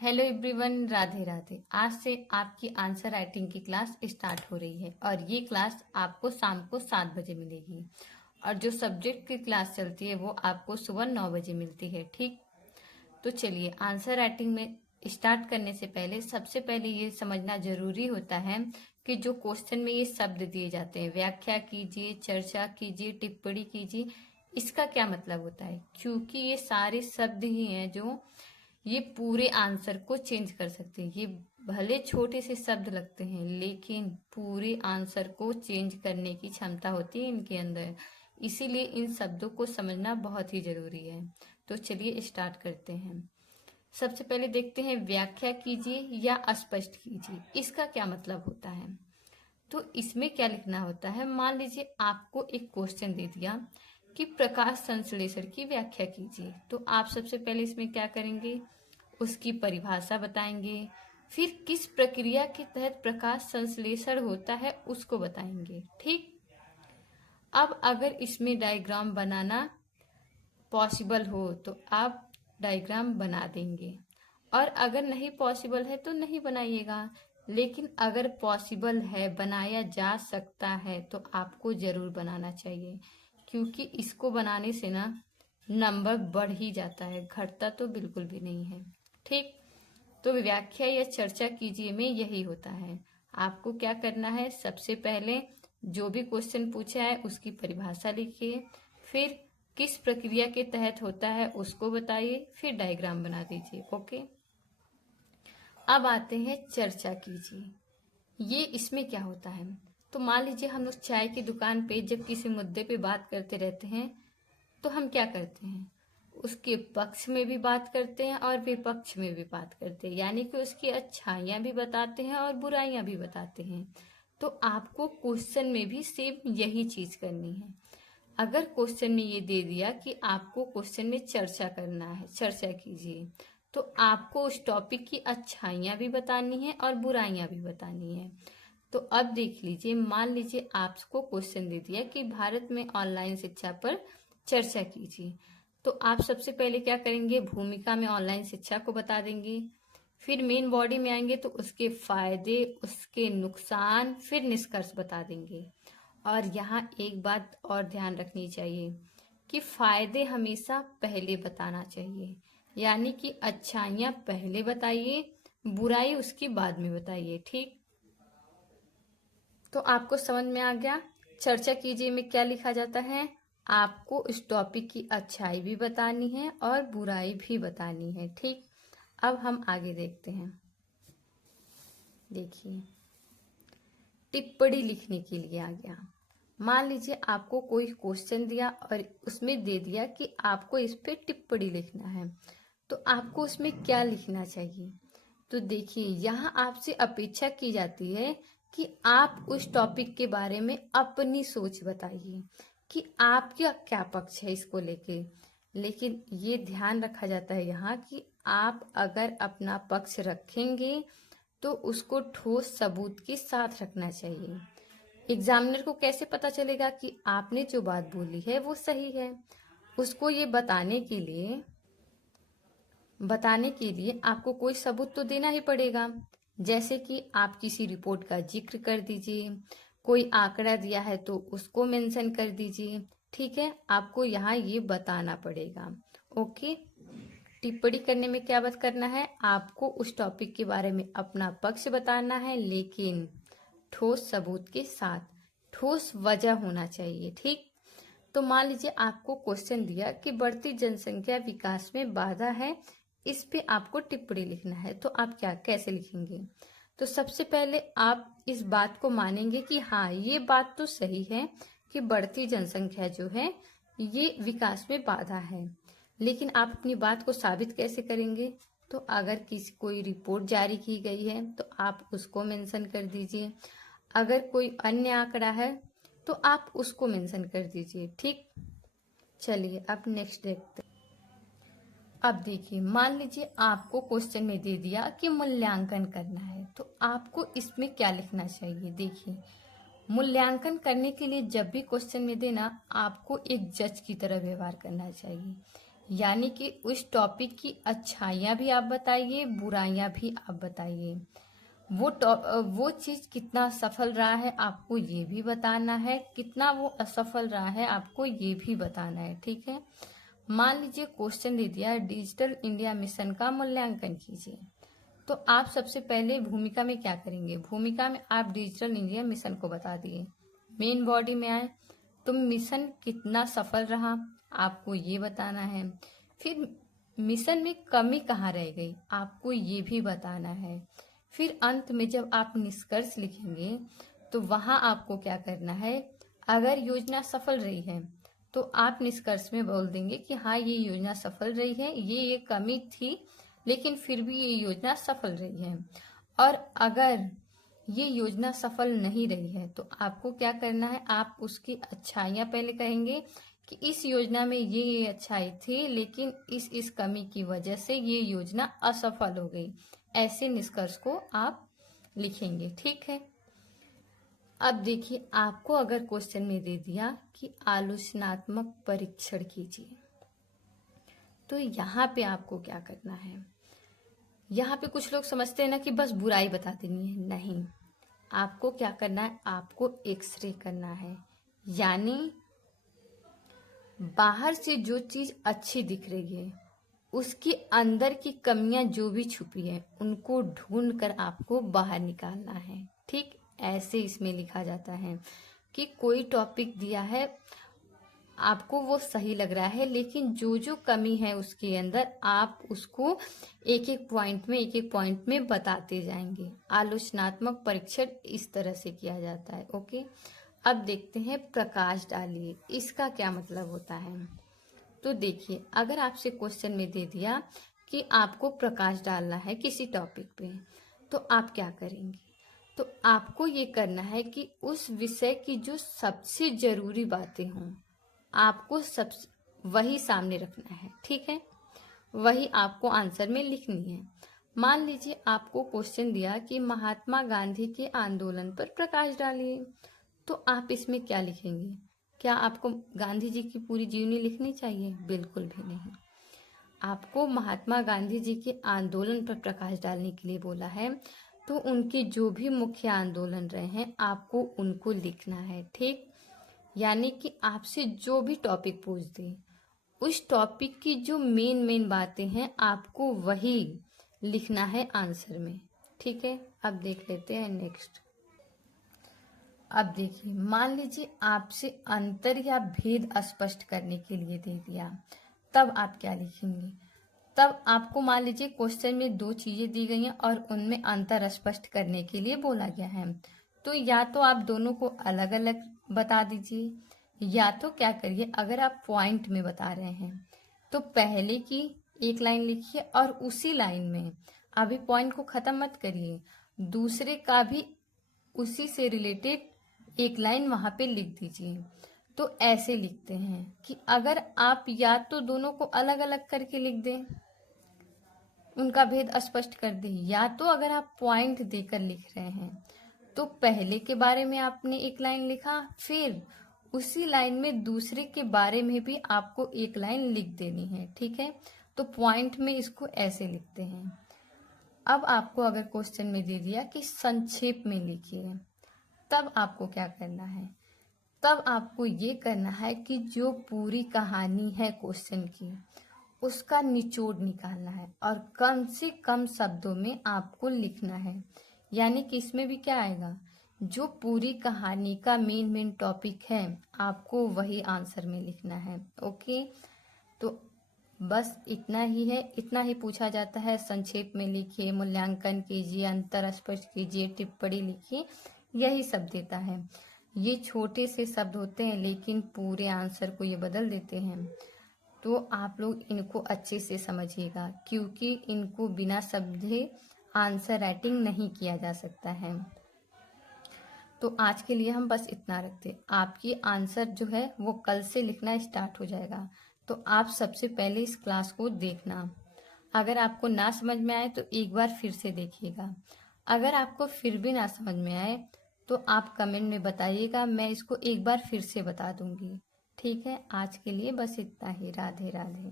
Hello everyone, Radhe Radhe. आज से आपकी आंसर राइटिंग की क्लास स्टार्ट हो रही है और ये क्लास आपको शाम को 7 बजे मिलेगी। और जो सब्जेक्ट की क्लास चलती है वो आपको सुबह 9 बजे मिलती है। ठीक, तो चलिए आंसर राइटिंग में स्टार्ट करने से पहले सबसे पहले ये समझना जरूरी होता है कि जो क्वेश्चन में ये शब्द दिए जाते हैं, व्याख्या कीजिए, चर्चा कीजिए, टिप्पणी कीजिए, इसका क्या मतलब होता है। क्योंकि ये सारे शब्द ही हैं जो ये पूरे आंसर को चेंज कर सकते हैं। ये भले छोटे से शब्द लगते हैं लेकिन पूरे आंसर को चेंज करने की क्षमता होती है इनके अंदर। इसीलिए इन शब्दों को समझना बहुत ही जरूरी है। तो चलिए स्टार्ट करते हैं। सबसे पहले देखते हैं, व्याख्या कीजिए या स्पष्ट कीजिए, इसका क्या मतलब होता है। तो इसमें क्या लिखना होता है, मान लीजिए आपको एक क्वेश्चन दे दिया कि प्रकाश संश्लेषण की व्याख्या कीजिए। तो आप सबसे पहले इसमें क्या करेंगे, उसकी परिभाषा बताएंगे, फिर किस प्रक्रिया के तहत प्रकाश संश्लेषण होता है उसको बताएंगे। ठीक, अब अगर इसमें डायग्राम बनाना पॉसिबल हो तो आप डायग्राम बना देंगे, और अगर नहीं पॉसिबल है तो नहीं बनाइएगा। लेकिन अगर पॉसिबल है, बनाया जा सकता है, तो आपको जरूर बनाना चाहिए। क्योंकि इसको बनाने से ना नंबर बढ़ ही जाता है, घटता तो बिल्कुल भी नहीं है। ठीक, तो व्याख्या या चर्चा कीजिए में यही होता है। आपको क्या करना है, सबसे पहले जो भी क्वेश्चन पूछा है उसकी परिभाषा लिखिए, फिर किस प्रक्रिया के तहत होता है उसको बताइए, फिर डायग्राम बना दीजिए। ओके, अब आते हैं चर्चा कीजिए। ये इसमें क्या होता है, तो मान लीजिए हम लोग चाय की दुकान पे जब किसी मुद्दे पे बात करते रहते हैं तो हम क्या करते हैं, उसके पक्ष में भी बात करते हैं और विपक्ष में भी बात करते हैं, यानी कि उसकी अच्छाइयाँ भी बताते हैं और बुराइयां भी बताते हैं। तो आपको क्वेश्चन में भी सेम यही चीज करनी है। अगर क्वेश्चन में ये दे दिया कि आपको क्वेश्चन में चर्चा करना है, चर्चा कीजिए, तो आपको उस टॉपिक की अच्छाइयाँ भी बतानी है और बुराइयां भी बतानी है। तो अब देख लीजिए, मान लीजिए आपको क्वेश्चन दे दिया कि भारत में ऑनलाइन शिक्षा पर चर्चा कीजिए। तो आप सबसे पहले क्या करेंगे, भूमिका में ऑनलाइन शिक्षा को बता देंगे, फिर मेन बॉडी में आएंगे तो उसके फायदे, उसके नुकसान, फिर निष्कर्ष बता देंगे। और यहाँ एक बात और ध्यान रखनी चाहिए कि फायदे हमेशा पहले बताना चाहिए, यानी कि अच्छाइयाँ पहले बताइए, बुराई उसकी बाद में बताइए। ठीक, तो आपको समझ में आ गया। चर्चा कीजिए में क्या लिखा जाता है, आपको इस टॉपिक की अच्छाई भी बतानी है और बुराई भी बतानी है। ठीक, अब हम आगे देखते हैं। देखिए, टिप्पणी लिखने के लिए आ गया। मान लीजिए आपको कोई क्वेश्चन दिया और उसमें दे दिया कि आपको इस पे टिप्पणी लिखना है, तो आपको उसमें क्या लिखना चाहिए। तो देखिए, यहाँ आपसे अपेक्षा की जाती है कि आप उस टॉपिक के बारे में अपनी सोच बताइए कि आपका क्या पक्ष है इसको लेके। लेकिन ये ध्यान रखा जाता है यहाँ कि आप अगर अपना पक्ष रखेंगे तो उसको ठोस सबूत के साथ रखना चाहिए। एग्जामिनर को कैसे पता चलेगा कि आपने जो बात बोली है वो सही है। उसको ये बताने के लिए आपको कोई सबूत तो देना ही पड़ेगा। जैसे कि आप किसी रिपोर्ट का जिक्र कर दीजिए, कोई आंकड़ा दिया है तो उसको मेंशन कर दीजिए। ठीक है, आपको यहाँ ये बताना पड़ेगा। ओके, टिप्पणी करने में क्या बात करना है, आपको उस टॉपिक के बारे में अपना पक्ष बताना है, लेकिन ठोस सबूत के साथ, ठोस वजह होना चाहिए। ठीक, तो मान लीजिए आपको क्वेश्चन दिया कि बढ़ती जनसंख्या विकास में बाधा है, इस पे आपको टिप्पणी लिखना है। तो आप क्या कैसे लिखेंगे, तो सबसे पहले आप इस बात को मानेंगे कि हाँ, ये बात तो सही है कि बढ़ती जनसंख्या जो है ये विकास में बाधा है। लेकिन आप अपनी बात को साबित कैसे करेंगे, तो अगर कोई रिपोर्ट जारी की गई है तो आप उसको मेंशन कर दीजिए। अगर कोई अन्य आंकड़ा है तो आप उसको मेंशन कर दीजिए। ठीक, चलिए अब नेक्स्ट देखते हैं। अब देखिए, मान लीजिए आपको क्वेश्चन में दे दिया कि मूल्यांकन करना है, तो आपको इसमें क्या लिखना चाहिए। देखिए, मूल्यांकन करने के लिए जब भी क्वेश्चन में देना, आपको एक जज की तरह व्यवहार करना चाहिए। यानी कि उस टॉपिक की अच्छाइयाँ भी आप बताइए, बुराइयाँ भी आप बताइए। वो चीज़ कितना सफल रहा है आपको ये भी बताना है, कितना वो असफल रहा है आपको ये भी बताना है। ठीक है, मान लीजिए क्वेश्चन दे दिया डिजिटल इंडिया मिशन का मूल्यांकन कीजिए। तो आप सबसे पहले भूमिका में क्या करेंगे? भूमिका में आप डिजिटल इंडिया मिशन को बता दिए। मेन बॉडी में आए तो मिशन कितना सफल रहा आपको ये बताना है। फिर मिशन में कमी कहाँ रह गई आपको ये भी बताना है। फिर अंत में जब आप निष्कर्ष लिखेंगे तो वहां आपको क्या करना है, अगर योजना सफल रही है तो आप निष्कर्ष में बोल देंगे कि हाँ ये योजना सफल रही है, ये कमी थी लेकिन फिर भी ये योजना सफल रही है। और अगर ये योजना सफल नहीं रही है तो आपको क्या करना है, आप उसकी अच्छाइयाँ पहले कहेंगे कि इस योजना में ये अच्छाई थी लेकिन इस कमी की वजह से ये योजना असफल हो गई। ऐसे निष्कर्ष को आप लिखेंगे। ठीक है, अब देखिए आपको अगर क्वेश्चन में दे दिया कि आलोचनात्मक परीक्षण कीजिए, तो यहाँ पे आपको क्या करना है। यहाँ पे कुछ लोग समझते हैं ना कि बस बुराई बता देनी है, नहीं, आपको क्या करना है, आपको एक्सरे करना है। यानी बाहर से जो चीज अच्छी दिख रही है उसकी अंदर की कमियां जो भी छुपी है उनको ढूंढ कर आपको बाहर निकालना है। ठीक, ऐसे इसमें लिखा जाता है कि कोई टॉपिक दिया है आपको वो सही लग रहा है लेकिन जो जो कमी है उसके अंदर आप उसको एक एक पॉइंट में बताते जाएंगे। आलोचनात्मक परीक्षण इस तरह से किया जाता है। ओके, अब देखते हैं प्रकाश डालिए, इसका क्या मतलब होता है। तो देखिए अगर आपसे क्वेश्चन में दे दिया कि आपको प्रकाश डालना है किसी टॉपिक पे, तो आप क्या करेंगे। तो आपको ये करना है कि उस विषय की जो सबसे जरूरी बातें हों आपको सब वही सामने रखना है। ठीक है, वही आपको आंसर में लिखनी है। मान लीजिए आपको क्वेश्चन दिया कि महात्मा गांधी के आंदोलन पर प्रकाश डालिए, तो आप इसमें क्या लिखेंगे। क्या आपको गांधी जी की पूरी जीवनी लिखनी चाहिए? बिल्कुल भी नहीं। आपको महात्मा गांधी जी के आंदोलन पर प्रकाश डालने के लिए बोला है, तो उनके जो भी मुख्य आंदोलन रहे हैं आपको उनको लिखना है। ठीक, यानी कि आपसे जो भी टॉपिक पूछ दे उस टॉपिक की जो मेन बातें हैं आपको वही लिखना है आंसर में। ठीक है, अब देख लेते हैं नेक्स्ट। अब देखिए मान लीजिए आपसे अंतर या भेद स्पष्ट करने के लिए दे दिया, तब आप क्या लिखेंगे। तब आपको मान लीजिए क्वेश्चन में दो चीजें दी गई हैं और उनमें अंतर स्पष्ट करने के लिए बोला गया है, तो या तो आप दोनों को अलग अलग बता दीजिए, या तो क्या करिए अगर आप पॉइंट में बता रहे हैं तो पहले की एक लाइन लिखिए और उसी लाइन में अभी पॉइंट को खत्म मत करिए, दूसरे का भी उसी से रिलेटेड एक लाइन वहां पे लिख दीजिए। तो ऐसे लिखते हैं कि अगर आप या तो दोनों को अलग अलग करके लिख दें, उनका भेद स्पष्ट कर दें, या तो अगर आप पॉइंट देकर लिख रहे हैं तो पहले के बारे में आपने एक लाइन लिखा, फिर उसी लाइन में दूसरे के बारे में भी आपको एक लाइन लिख देनी है। ठीक है, तो पॉइंट में इसको ऐसे लिखते हैं। अब आपको अगर क्वेश्चन में दे दिया कि संक्षेप में लिखिए, तब आपको क्या करना है। तब आपको ये करना है कि जो पूरी कहानी है क्वेश्चन की उसका निचोड़ निकालना है और कम से कम शब्दों में आपको लिखना है। यानी कि इसमें भी क्या आएगा, जो पूरी कहानी का मेन टॉपिक है आपको वही आंसर में लिखना है। ओके, तो बस इतना ही है, इतना ही पूछा जाता है। संक्षेप में लिखिए, मूल्यांकन कीजिए, अंतर स्पष्ट कीजिए, टिप्पणी लिखिए, यही सब देता है। ये छोटे से शब्द होते हैं लेकिन पूरे आंसर को ये बदल देते हैं। तो आप लोग इनको अच्छे से समझिएगा क्योंकि इनको बिना समझे आंसर राइटिंग नहीं किया जा सकता है। तो आज के लिए हम बस इतना रखते हैं। आपकी आंसर जो है वो कल से लिखना स्टार्ट हो जाएगा, तो आप सबसे पहले इस क्लास को देखना। अगर आपको ना समझ में आए तो एक बार फिर से देखिएगा। अगर आपको फिर भी ना समझ में आए तो आप कमेंट में बताइएगा, मैं इसको एक बार फिर से बता दूंगी। ठीक है, आज के लिए बस इतना ही। राधे राधे।